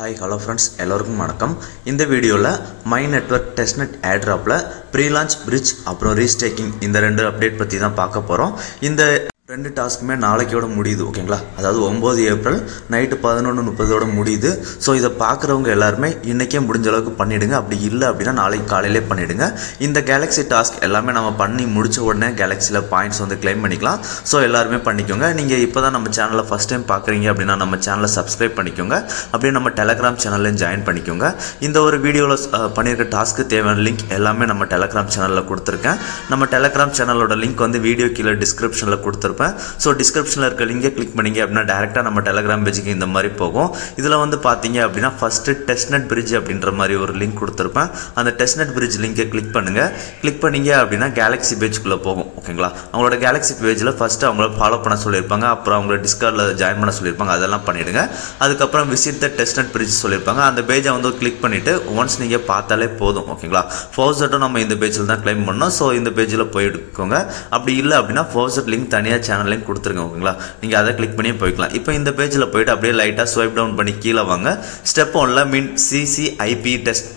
Hi, hello friends, எல்லாருக்கும் வணக்கம். இந்த வீடியோல My Network Testnet airdropல pre-launch bridge அப்புறம் restaking இந்த ரெண்டு அப்டேட் பத்தி தான் பார்க்க போறோம். இந்த ரெண்டு டாஸ்க்குமே நாளைக்கோட முடியுது ஓகேங்களா. அதாவது 9 ஏப்ரல் நைட் 11:30 முடியுது. ஸோ இதை பார்க்குறவங்க எல்லாருமே இன்றைக்கே முடிஞ்ச அளவுக்கு பண்ணிவிடுங்க. அப்படி இல்லை அப்படின்னா நாளைக்கு காலையிலே பண்ணிவிடுங்க. இந்த கேலக்ஸி டாஸ்க் எல்லாமே நம்ம பண்ணி முடித்த உடனே கேலக்ஸியில் பாயிண்ட்ஸ் வந்து கிளைம் பண்ணிக்கலாம். ஸோ எல்லாருமே பண்ணிக்கோங்க. நீங்கள் இப்போ தான் நம்ம சேனலை ஃபஸ்ட் டைம் பார்க்குறீங்க அப்படின்னா நம்ம சேனலை சப்ஸ்கிரைப் பண்ணிக்கோங்க. அப்படியே நம்ம டெலகிராம் சேனல்லையும் ஜாயின் பண்ணிக்கோங்க. இந்த ஒரு வீடியோவில் பண்ணியிருக்க டாஸ்க்கு தேவையான லிங்க் எல்லாமே நம்ம டெலகிராம் சேனலில் கொடுத்துருக்கேன். நம்ம டெலகிராம் சேனலோட லிங்க் வந்து வீடியோ கீழே டிஸ்கிரிப்ஷனில் கொடுத்துருப்பேன். ஸோ டிஸ்கிரிப்ஷனில் இருக்க லிங்கை கிளிக் பண்ணிங்க அப்படின்னா டேரெக்டாக நம்ம டெலகிராம் பேஜுக்கு இந்த மாதிரி போகும். இதில் வந்து பார்த்தீங்க அப்படின்னா ஃபஸ்ட்டு டெஸ்ட்நெட் பிரிட்ஜ் அப்படின்ற மாதிரி ஒரு லிங்க் கொடுத்துருப்பேன். அந்த டெஸ்ட்நெட் பிரிட்ஜ் லிங்கை கிளிக் பண்ணுங்கள். கிளிக் பண்ணிங்க அப்படின்னா கேலக்ஸி பேஜுக்குள்ளே போகும் ஓகேங்களா. அவங்களோட கேலக்ஸி பேஜில் ஃபஸ்ட்டு அவங்கள ஃபாலோ பண்ண சொல்லியிருப்பாங்க. அப்புறம் அவங்கள டிஸ்கார்டில் ஜாயின் பண்ண சொல்லியிருப்பாங்க. அதெல்லாம் பண்ணிவிடுங்க. அதுக்கப்புறம் விசிட் த டெஸ்ட்நெட் பிரிட்ஜ் சொல்லியிருப்பாங்க. அந்த பேஜை வந்து கிளிக் பண்ணிவிட்டு ஒன்ஸ் நீங்கள் பார்த்தாலே போதும் ஓகேங்களா. ஃபோர்ஸட்டும் நம்ம இந்த பேஜில் தான் கிளைம் பண்ணோம். ஸோ இந்த பேஜில் போயிடுக்கோங்க. அப்படி இல்லை அப்படின்னா ஃபோர்ஸட் லிங்க் தனியாக சேனல்லையும் கொடுத்துருங்க ஓகேங்களா. நீங்கள் அதை கிளிக் பண்ணி போய்க்கலாம். இப்போ இந்த பேஜில் போயிட்டு அப்படியே லைட்டாக ஸ்வைப் டவுன் பண்ணி கீழே வாங்க. ஸ்டெப் 1ல mint CCIP test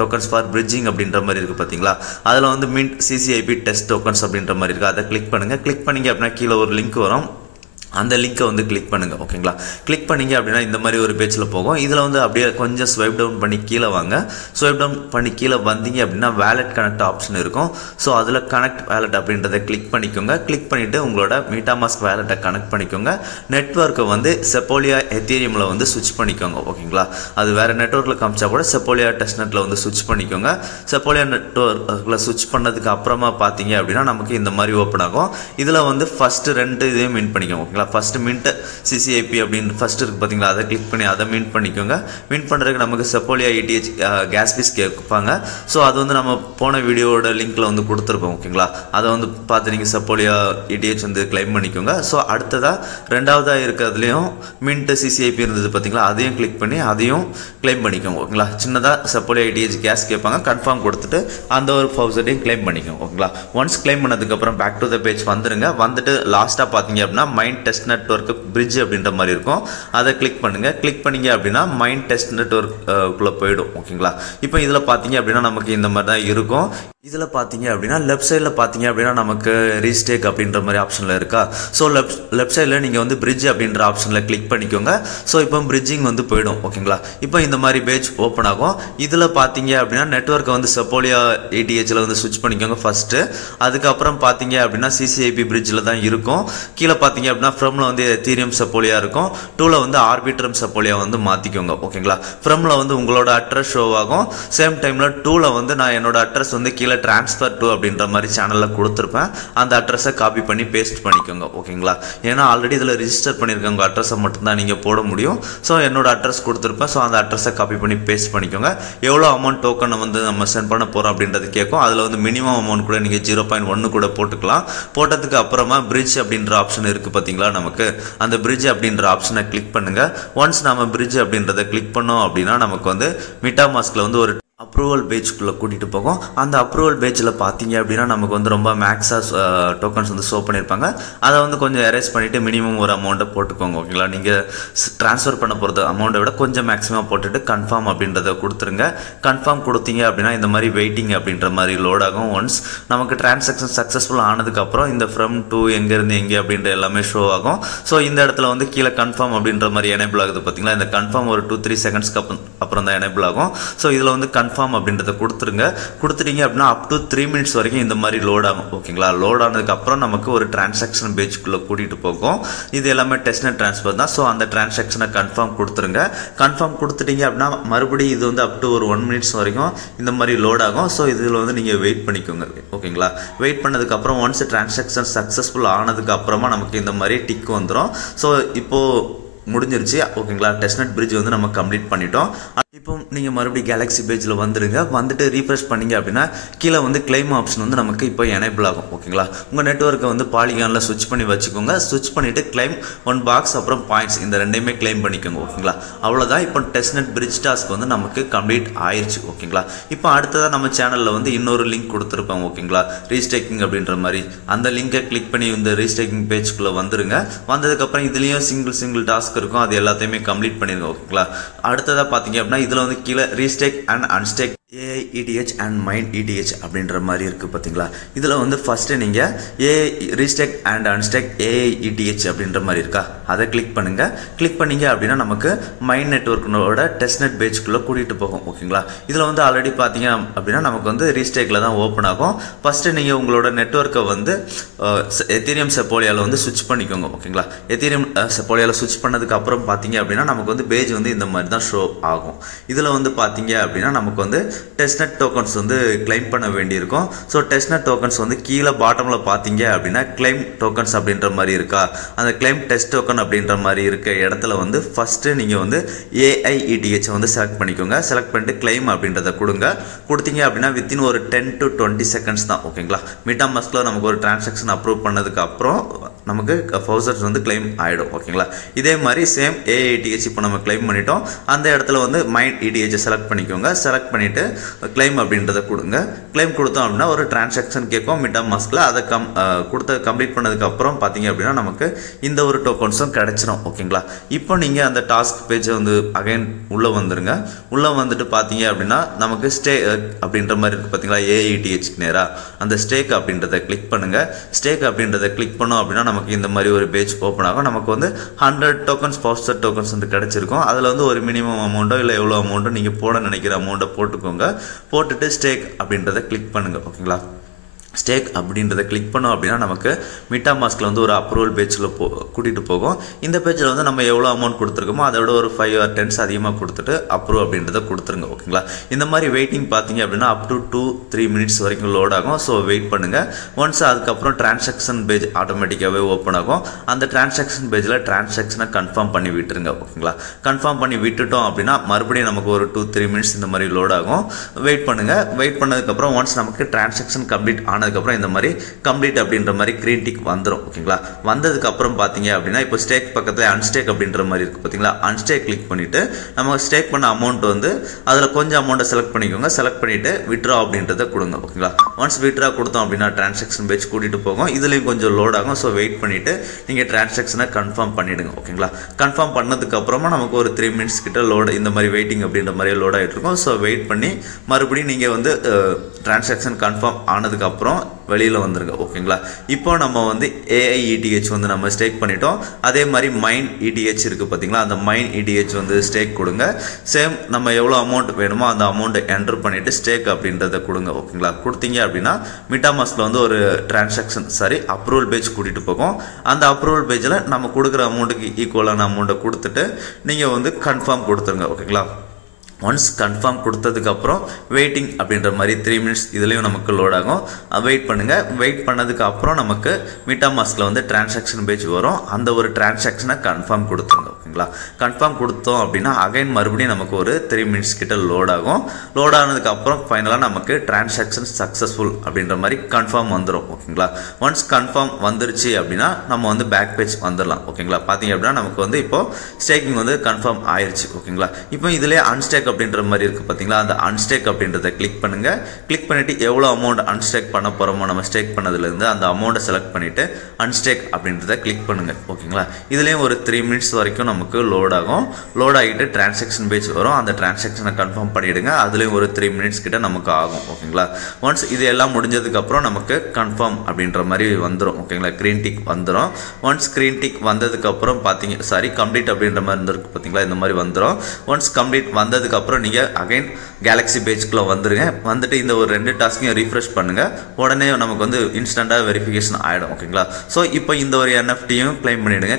tokens for bridging அப்படின்ற மாதிரி இருக்குது பார்த்தீங்களா. அதில் வந்து மின்ட் சிசிஐபி டெஸ்ட் டோக்கன்ஸ் அப்படின்ற மாதிரி இருக்குது. அதை கிளிக் பண்ணுங்கள். கிளிக் பண்ணிங்க அப்படின்னா கீழே ஒரு லிங்க் வரும். அந்த லிங்க்கை வந்து கிளிக் பண்ணுங்கள் ஓகேங்களா. கிளிக் பண்ணிங்க அப்படின்னா இந்த மாதிரி ஒரு பேஜில் போகும். இதில் வந்து அப்படியே கொஞ்சம் ஸ்வைப் டவுன் பண்ணி கீழே வாங்க. ஸ்வைப் டவுன் பண்ணி கீழே வந்தீங்க அப்படின்னா வேலட் கனெக்ட் ஆப்ஷன் இருக்கும். ஸோ அதில் கனெக்ட் வேலட் அப்படின்றத கிளிக் பண்ணிக்கோங்க. கிளிக் பண்ணிவிட்டு உங்களோட மீட்டாமாஸ்க் வேலட்டை கனெக்ட் பண்ணிக்கோங்க. நெட்வொர்க்கை வந்து செப்போலியா எத்தீரியமில் வந்து ஸ்விட்ச் பண்ணிக்கோங்க ஓகேங்களா. அது வேறு நெட்வொர்க்கில் காமிச்சா கூட செப்போலியா டெஸ்ட்நெட்டில் வந்து ஸ்விட்ச் பண்ணிக்கோங்க. செப்போலியா நெட்வொர்க்கில் ஸ்விட்ச் பண்ணதுக்கு அப்புறமா பார்த்தீங்க அப்படின்னா நமக்கு இந்த மாதிரி ஓப்பன் ஆகும். இதில் வந்து ஃபஸ்ட்டு ரெண்டு இதையும் மின் பண்ணிக்கோங்க ஓகேங்களா. ஃபஸ்ட்டு மின்ட் சிசிஐபி அப்படின்னு ஃபஸ்ட்டு இருக்குது பார்த்தீங்களா. அதை கிளிக் பண்ணி அதை மின்ட் பண்ணிக்கோங்க. மின்ட் பண்ணுறதுக்கு நமக்கு செப்போலியா ETH கேஸ் ஃபீஸ் கேட்பாங்க. ஸோ அது வந்து நம்ம போன வீடியோட லிங்க்கில் வந்து கொடுத்துருப்போம் ஓகேங்களா. அதை வந்து பார்த்து நீங்கள் செப்போலியா ETH வந்து கிளைம் பண்ணிக்கோங்க. ஸோ அடுத்ததாக ரெண்டாவதாக இருக்கிறதுலையும் மின்ட் சிசிஐபி இருந்தது பார்த்தீங்களா. அதையும் கிளிக் பண்ணி அதையும் கிளைம் பண்ணிக்கோங்க ஓகேங்களா. சின்னதாக செப்போலியா ETH கேஸ் கேட்பாங்க. கன்ஃபார்ம் கொடுத்துட்டு அந்த ஒரு ஃபவுசர்டையும் கிளைம் பண்ணிக்கோங்க ஓகேங்களா. ஒன்ஸ் கிளைம் பண்ணதுக்கப்புறம் பேக் டு த பேஜ் வந்துடுங்க. வந்துட்டு லாஸ்ட்டாக பார்த்தீங்க அப்படின்னா மைண்ட் டெஸ்ட் நெட்வொர்க் பிரிட்ஜ் அப்படின்ற மாதிரி இருக்கும். அதை கிளிக் பண்ணுங்க. கிளிக் பண்ணீங்க அப்படின்னா மைண்ட் டெஸ்ட் நெட்வொர்க்குள்ள போயிடும் ஓகேங்களா. இப்போ இதில் பார்த்தீங்க அப்படின்னா நமக்கு இந்த மாதிரி தான் இருக்கும். இதில் பார்த்தீங்க அப்படின்னா லெஃப்ட் சைடில் பார்த்தீங்க அப்படின்னா நமக்கு ரீஸ்டேக் அப்படின்ற மாதிரி ஆப்ஷனில் இருக்கா. ஸோ லெஃப்ட் சைடில் நீங்கள் வந்து பிரிட்ஜ் அப்படின்ற ஆப்ஷனில் கிளிக் பண்ணிக்கோங்க. ஸோ இப்போ பிரிட்ஜிங் வந்து போயிடும் ஓகேங்களா. இப்போ இந்த மாதிரி பேஜ் ஓப்பன் ஆகும். இதில் பார்த்தீங்க அப்படின்னா நெட்வொர்க்கை வந்து செப்போலியா ETHல வந்து ஸ்விட்ச் பண்ணிக்கோங்க ஃபஸ்ட்டு. அதுக்கப்புறம் பார்த்தீங்க அப்படின்னா சிசிஐபி பிரிட்ஜில் தான் இருக்கும். கீழே பார்த்தீங்க அப்படின்னா ஃப்ரம்ல வந்து எத்தீரியம் செப்போலியா இருக்கும். 2ல வந்து ஆர்பிட்ரம் செப்போலியா வந்து மாற்றிக்கோங்க ஓகேங்களா. ஃப்ரம்ல வந்து உங்களோட அட்ரஸ் ஷோ ஆகும். சேம் டைமில் 2ல வந்து நான் என்னோட அட்ரஸ் வந்து கீழே ட்ரான்ஸ்ஃபர் டு அப்படின்ற மாதிரி சேனலில் கொடுத்துருப்பேன். அந்த அட்ரஸை காப்பி பண்ணி பேஸ்ட் பண்ணிக்கோங்க ஓகேங்களா. ஏன்னா ஆல்ரெடி இதில் ரிஜிஸ்டர் பண்ணியிருக்கவங்க அட்ரஸை மட்டும்தான் நீங்கள் போட முடியும். ஸோ என்னோட அட்ரஸ் கொடுத்துருப்பேன். ஸோ அந்த அட்ரஸை காப்பி பண்ணி பேஸ்ட் பண்ணிக்கோங்க. எவ்வளோ அமௌண்ட் டோக்கனை வந்து நம்ம சென்ட் பண்ண போகிறோம் அப்படின்றது கேட்கும். அதில் வந்து மினிமம் அமௌண்ட் கூட நீங்கள் 0.1 கூட போட்டுக்கலாம். போட்டதுக்கு அப்புறமா பிரிட்ஜ் அப்படின்ற ஆப்ஷன் இருக்குது பார்த்தீங்களா. நமக்கு அந்த பிரிட்ஜ் அப்படின்ற ஆப்ஷனை கிளிக் பண்ணுங்கள். ஒன்ஸ் நம்ம பிரிட்ஜ் அப்படின்றத கிளிக் பண்ணோம் அப்படின்னா நமக்கு வந்து மீட்டாமாஸ்கில் வந்து ஒரு அப்ரூவல் பேஜ்க்குள்ளே கூட்டிகிட்டு போகும். அந்த அப்ரூவல் பேஜில் பார்த்தீங்க அப்படின்னா நமக்கு வந்து ரொம்ப மேக்ஸாக டோக்கன்ஸ் வந்து ஷோ பண்ணியிருப்பாங்க. அதை வந்து கொஞ்சம் எரேஸ் பண்ணிவிட்டு மினிமம் ஒரு அமௌண்ட்டை போட்டுக்கோங்க ஓகேங்களா. நீங்கள் ட்ரான்ஸ்ஃபர் பண்ண போகிறது அமௌண்ட்டை விட கொஞ்சம் மேக்ஸிமம் போட்டுட்டு கன்ஃபார்ம் அப்படின்றத கொடுத்துருங்க. கன்ஃபார்ம் கொடுத்தீங்க அப்படின்னா இந்த மாதிரி வெயிட்டிங் அப்படின்ற மாதிரி லோட் ஆகும். ஒன்ஸ் நமக்கு டிரான்சாக்ஷன் சக்ஸஸ்ஃபுல் ஆனதுக்கப்புறம் இந்த ஃப்ரம் டு எங்கேருந்து எங்கே அப்படின்ற எல்லாமே ஷோ ஆகும். ஸோ இந்த இடத்துல வந்து கீழே கன்ஃபார்ம் அப்படின்ற மாதிரி எனேபிள் ஆகுது பார்த்தீங்களா. இந்த கன்ஃபார்ம் ஒரு 2-3 செகண்ட்ஸ்க்கு அப்புறம் தான் எனேபிள் ஆகும். ஸோ இதில் வந்து கன்ஃபார்ம் அப்படின்றத கொடுத்துருங்க. கொடுத்துட்டீங்க அப்படின்னா அப் டு 3 மினிட்ஸ் வரைக்கும் இந்த மாதிரி லோட் ஆகும் ஓகேங்களா. லோட் ஆனதுக்கு அப்புறம் நமக்கு ஒரு டிரான்சாக்ஷன் பேஜ்க்குள்ளே கூட்டிகிட்டு போகும். இது எல்லாமே டெஸ்ட்நெட் ட்ரான்ஸ்ஃபர் தான். ஸோ அந்த டிரான்சாக்ஷனை கன்ஃபார்ம் கொடுத்துருங்க. கன்ஃபார்ம் கொடுத்துட்டீங்க அப்படின்னா மறுபடியும் இது வந்து அப் டு ஒரு 1 மினிட்ஸ் வரைக்கும் இந்த மாதிரி லோட் ஆகும். ஸோ இதில் வந்து நீங்கள் வெயிட் பண்ணிக்கோங்க ஓகேங்களா. வெயிட் பண்ணதுக்கப்புறம் ஒன்ஸ் டிரான்சாக்ஷன் சக்ஸஸ்ஃபுல் ஆனதுக்கு அப்புறமா நமக்கு இந்த மாதிரி டிக் வந்துடும். ஸோ இப்போது முடிஞ்சிருச்சு ஓகேங்களா. டெஸ்ட்நெட் பிரிட்ஜ் வந்து நம்ம கம்ப்ளீட் பண்ணிட்டோம். இப்போ நீங்கள் மறுபடியும் கேலக்ஸி பேஜில் வந்துடுங்க. வந்துட்டு ரீஃப்ரெஷ் பண்ணிங்க அப்படின்னா கீழே வந்து கிளைம் ஆப்ஷன் வந்து நமக்கு இப்போ எனேபிள் ஆகும். ஓகேங்களா, உங்கள் நெட்வொர்க்கை வந்து பாலிகானில் ஸ்விட்ச் பண்ணி வச்சுக்கோங்க. ஸ்விட்ச் பண்ணிவிட்டு கிளைம் 1 பாக்ஸ் அப்புறம் பாயிண்ட்ஸ் இந்த ரெண்டையுமே கிளைம் பண்ணிக்கோங்க. ஓகேங்களா, அவ்வளோதான். இப்போ டெஸ்ட்நெட் பிரிட்ஜ் டாஸ்க் வந்து நமக்கு கம்ப்ளீட் ஆயிடுச்சு. ஓகேங்களா, இப்போ அடுத்ததாக நம்ம சேனலில் வந்து இன்னொரு லிங்க் கொடுத்துருப்போம். ஓகேங்களா, ரீஸ்டேக்கிங் அப்படின்ற மாதிரி அந்த லிங்கை கிளிக் பண்ணி இந்த ரீஸ்டேக்கிங் பேஜ்குள்ளே வந்துருங்க. வந்ததுக்கப்புறம் இதுலேயும் சிங்கிள் டாஸ்க் இருக்கும். அது எல்லாத்தையுமே கம்ப்ளீட் பண்ணிடுங்க. ஓகேங்களா, அடுத்ததாக பார்த்தீங்க அப்படின்னா இதில் வந்து கீழே restake and unstake AI ETH and mine ETH அப்படின்ற மாதிரி இருக்குது. பார்த்தீங்களா, இதில் வந்து ஃபஸ்ட்டு நீங்கள் restake and unstake AI ETH அப்படின்ற மாதிரி இருக்கா, அதை கிளிக் பண்ணுங்கள். கிளிக் பண்ணிங்க அப்படின்னா நமக்கு மைன் நெட்வொர்க்கோட டெஸ்ட்நெட் பேஜ்குள்ளே கூட்டிகிட்டு போகும். ஓகேங்களா, இதில் வந்து ஆல்ரெடி பார்த்தீங்க அப்படின்னா நமக்கு வந்து ரீஸ்டேக்கில் தான் ஓப்பன் ஆகும். ஃபஸ்ட்டு நீங்கள் உங்களோட நெட்வொர்க்கை வந்து எத்தீரியம் செப்போலியாவில் வந்து ஸ்விட்ச் பண்ணிக்கோங்க. ஓகேங்களா, எத்தீரியம் செப்போலியாவில் ஸ்விட்ச் பண்ணதுக்கு அப்புறம் பார்த்தீங்க அப்படின்னா நமக்கு வந்து பேஜ் வந்து இந்த மாதிரி தான் ஷோ ஆகும். இதில் வந்து பார்த்தீங்க அப்படின்னா நமக்கு வந்து டெஸ்ட்நெட் டோக்கன்ஸ் வந்து கிளைம் பண்ண வேண்டியிருக்கும். ஸோ டெஸ்ட்நெட் டோக்கன்ஸ் வந்து கீழே பாட்டமில் பார்த்தீங்க அப்படின்னா கிளைம் டோக்கன்ஸ் அப்படின்ற மாதிரி இருக்கா, அந்த கிளைம் டெஸ்ட் டோக்கன் அப்படின்ற மாதிரி இருக்க இடத்துல வந்து ஃபஸ்ட்டு நீங்கள் வந்து AI ETH வந்து செலக்ட் பண்ணிக்கோங்க. செலக்ட் பண்ணிட்டு கிளைம் அப்படின்றத கொடுத்தீங்க அப்படின்னா வித்தின் ஒரு 10 to 20 செகண்ட்ஸ் தான். ஓகேங்களா, MetaMaskல நமக்கு ஒரு டிரான்சாக்ஷன் அப்ரூவ் பண்ணதுக்கு அப்புறம் நமக்கு ஃபவுசர்ஸ் வந்து கிளைம் ஆகிடும். ஓகேங்களா, இதே மாதிரி சேம் AI ETH இப்போ நம்ம கிளைம் பண்ணிட்டோம். அந்த இடத்துல வந்து மைன் ETH செலக்ட் பண்ணிக்கோங்க. செலக்ட் பண்ணிவிட்டு கிளைம் அப்படின்றத கொடுங்க. கிளைம் கொடுத்தோம் அப்படின்னா ஒரு டிரான்சாக்ஷன் கேட்கும் MetaMaskல. அதை கம்ப்ளீட் பண்ணதுக்கு அப்புறம் பார்த்தீங்க அப்படின்னா நமக்கு இந்த ஒரு டோக்கன்ஸும் கிடைச்சிடும். ஓகேங்களா, இப்போ நீங்கள் அந்த டாஸ்க் பேஜை வந்து அகைன் உள்ளே வந்துருங்க. உள்ளே வந்துட்டு பார்த்தீங்க அப்படின்னா நமக்கு ஸ்டே அப்படின்ற மாதிரி இருக்குது. பார்த்தீங்களா, AI ETH நேராக அந்த ஸ்டேக் அப்படின்றத கிளிக் பண்ணுங்கள். ஸ்டேக் அப்படின்றத கிளிக் பண்ணோம் அப்படின்னா நமக்கு இந்த மாதிரி ஒரு பேஜ் ஓப்பன் ஆகும். நமக்கு வந்து 100 டோக்கன்ஸ் ஃபவுசர் டோக்கன்ஸ் வந்து கிடைச்சிருக்கும். அதில் வந்து ஒரு மினிமம் அமௌண்ட்டோ இல்லை எவ்வளோ அமௌண்ட்டோ நீங்கள் போட நினைக்கிற அமௌண்ட்டை போட்டுக்கோங்க. போட்டுட்டு ஸ்டேக் அப்படின்றத கிளிக் பண்ணுங்கள். ஓகேங்களா, ஸ்டேக் அப்படின்றத கிளிக் பண்ணோம் அப்படின்னா நமக்கு MetaMaskல வந்து ஒரு அப்ரூவல் பேஜில் கூட்டிகிட்டு போகும். இந்த பேஜில் வந்து நம்ம எவ்வளோ அமௌண்ட் கொடுத்துருக்கோமோ அதோட ஒரு 5 or 10 அதிகமாக கொடுத்துட்டு அப்ரூவ் அப்படின்றத கொடுத்துருங்க. ஓகேங்களா, இந்த மாதிரி வெயிட்டிங் பார்த்தீங்க அப்படின்னா அப் டு 2-3 மினிட்ஸ் வரைக்கும் லோட் ஆகும். ஸோ வெயிட் பண்ணுங்கள். ஒன்ஸ் அதுக்கப்புறம் டிரான்சாக்ஷன் பேஜ் ஆட்டோமேட்டிக்காகவே ஓப்பன் ஆகும். அந்த டிரான்சாக்ஷன் பேஜில் டிரான்சாக்ஷனை கன்ஃபார்ம் பண்ணி விட்டுருங்க. ஓகேங்களா, கன்ஃபார்ம் பண்ணி விட்டுட்டோம் அப்படின்னா மறுபடியும் நமக்கு ஒரு 2-3 மினிட்ஸ் இந்த மாதிரி லோட் ஆகும். வெயிட் பண்ணுங்கள். வெயிட் பண்ணதுக்கப்புறம் ஒன்ஸ் நமக்கு டிரான்சாக்ஷன் கம்ப்ளீட் ஆனதுக்கப்புறம் இந்த மாதிரி கம்ப்ளீட் அப்படின்ற மாதிரி கிரீன் டிக் வந்துடும். ஓகேங்களா, வந்ததுக்கப்புறம் பார்த்தீங்க அப்படின்னா இப்போ ஸ்டேக் பக்கத்தில் அன்ஸ்டேக் அப்படின்ற மாதிரி இருக்குது. பார்த்தீங்களா, அன்ஸ்டேக் கிளிக் பண்ணிவிட்டு நம்ம ஸ்டேக் பண்ண அமௌண்ட் வந்து அதில் கொஞ்சம் அமௌண்ட்டை செலக்ட் பண்ணிக்கோங்க. செலக்ட் பண்ணிவிட்டு விட்ரா அப்படின்றத கொடுங்க. ஓகேங்களா, ஒன்ஸ் விட்ரா கொடுத்தோம் அப்படின்னா டிரான்சாக்ஷன் பேஜ் கூட்டிகிட்டு போகும். இதுலேயும் கொஞ்சம் லோட் ஆகும். ஸோ வெயிட் பண்ணிவிட்டு நீங்கள் டிரான்சாக்ஷனை கன்ஃபார்ம் பண்ணிவிடுங்க. ஓகேங்களா, கன்ஃபார்ம் பண்ணதுக்கப்புறமா நமக்கு ஒரு 3 மினிட்ஸ் கிட்ட லோடு இந்த மாதிரி வெயிட்டிங் அப்படின்ற மாதிரி லோட் ஆகிட்டு இருக்கும். ஸோ வெயிட் பண்ணி மறுபடியும் நீங்கள் வந்து டிரான்சாக்ஷன் கன்ஃபார்ம் ஆனதுக்கப்புறம் வெளியில் வந்துருங்க. ஓகேங்களா, இப்போ நம்ம வந்து AI ETH வந்து நம்ம ஸ்டேக் பண்ணிட்டோம். அதே மாதிரி மைன் ETH இருக்குது. பார்த்தீங்களா, அந்த மைன் ETH வந்து ஸ்டேக் கொடுங்க. சேம் நம்ம எவ்வளோ அமௌண்ட் வேணுமோ அந்த அமௌண்ட்டை என்ட்ரு பண்ணிவிட்டு ஸ்டேக் அப்படின்றத கொடுங்க. ஓகேங்களா, கொடுத்தீங்க அப்படின்னா MetaMaskல வந்து ஒரு டிரான்சாக்ஷன் அப்ரூவல் பேஜ் கூட்டிகிட்டு போகும். அந்த அப்ரூவல் பேஜில் நம்ம கொடுக்குற அமௌண்ட்டுக்கு ஈக்குவலான அமௌண்ட்டை கொடுத்துட்டு நீங்கள் வந்து கன்ஃபார்ம் கொடுத்துருங்க. ஓகேங்களா, ஒன்ஸ் கன்ஃபார்ம் கொடுத்ததுக்கப்புறம் வெயிட்டிங் அப்படின்ற மாதிரி 3 மினிட்ஸ் இதுலேயும் நமக்கு லோட் ஆகும். வெயிட் பண்ணுங்கள். வெயிட் பண்ணதுக்கு அப்புறம் நமக்கு MetaMaskல வந்து டிரான்சாக்ஷன் பேஜ் வரும். அந்த ஒரு டிரான்சாக்ஷனை கன்ஃபார்ம் கொடுத்துருங்க. ஓகேங்களா, கன்ஃபார்ம் கொடுத்தோம் அப்படின்னா அகைன் மறுபடியும் நமக்கு ஒரு 3 மினிட்ஸ் கிட்ட லோட் ஆகும். லோட் ஆனதுக்கப்புறம் ஃபைனலாக நமக்கு டிரான்சாக்ஷன் சக்ஸஸ்ஃபுல் அப்படின்ற மாதிரி கன்ஃபார்ம் வந்துடும். ஓகேங்களா, ஒன்ஸ் கன்ஃபார்ம் வந்துருச்சு அப்படின்னா நம்ம வந்து பேக் பேஜ் வந்துடலாம். ஓகேங்களா, பார்த்தீங்க அப்படின்னா நமக்கு வந்து இப்போது ஸ்டேக்கிங் வந்து கன்ஃபார்ம் ஆயிடுச்சு. ஓகேங்களா, இப்போ இதிலே அன்ஸ்டேக் அப்படின்ற மாதிரி இருக்குது. பார்த்தீங்களா, அந்த அன்ஸ்டேக் அப்படின்றத கிளிக் பண்ணுங்கள். கிளிக் பண்ணிவிட்டு எவ்வளோ அமௌண்ட் அன்ஸ்டேக் பண்ண போகிறோமோ நம்ம ஸ்டேக் பண்ணதுலேருந்து அந்த அமௌண்ட்டை செலக்ட் பண்ணிவிட்டு அன்ஸ்டேக் அப்படின்றத கிளிக் பண்ணுங்கள். ஓகேங்களா, இதுலேயும் ஒரு 3 மினிட்ஸ் வரைக்கும் நமக்கு லோட் ஆகும். லோட் ஆகிட்டு டிரான்சாக்ஷன் பேஜ் வரும். அந்த டிரான்சாக்ஷனை கன்ஃபார்ம் பண்ணிவிடுங்க. அதுலேயும் ஒரு 3 மினிட்ஸ் கிட்ட நமக்கு ஆகும். ஓகேங்களா, ஒன்ஸ் இது எல்லாம் முடிஞ்சதுக்கப்புறம் நமக்கு கன்ஃபார்ம் அப்படின்ற மாதிரி வந்துடும். ஓகேங்களா, க்ரீன் டிக் வந்துடும். ஒன்ஸ் க்ரீன் டிக் வந்ததுக்கப்புறம் பார்த்தீங்க கம்ப்ளீட் அப்படின்ற மாதிரி இருந்திருக்கு. பார்த்தீங்களா, இந்த மாதிரி வந்துடும். ஒன்ஸ் கம்ப்ளீட் வந்ததுக்கப்புறம் நீங்கள் அகைன் கேலக்ஸி பேஜ்குள்ளே வந்துடுங்க. வந்துட்டு இந்த ஒரு 2 டாஸ்க்கையும் ரீஃப்ரெஷ் பண்ணுங்கள். உடனே நமக்கு வந்து இன்ஸ்டண்ட்டாக வெரிஃபிகேஷன் ஆகிடும். ஓகேங்களா, ஸோ இப்போ இந்த ஒரு NFTயும் கிளைம் பண்ணிவிடுங்க.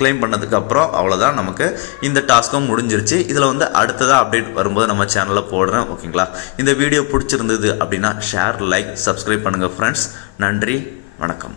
கிளைம் பண்ணதுக்கப்புறம் அவ்வளோதான், நமக்கு இந்த டாஸ்க்கும் முடிஞ்சிருச்சு. இதில் வந்து அடுத்ததாக அப்டேட் வரும்போது நம்ம சேனலில் போடுறேன். ஓகேங்களா, இந்த வீடியோ பிடிச்சிருந்தது அப்படின்னா ஷேர், லைக், சப்ஸ்கிரைப் பண்ணுங்கள் ஃப்ரெண்ட்ஸ். நன்றி, வணக்கம்.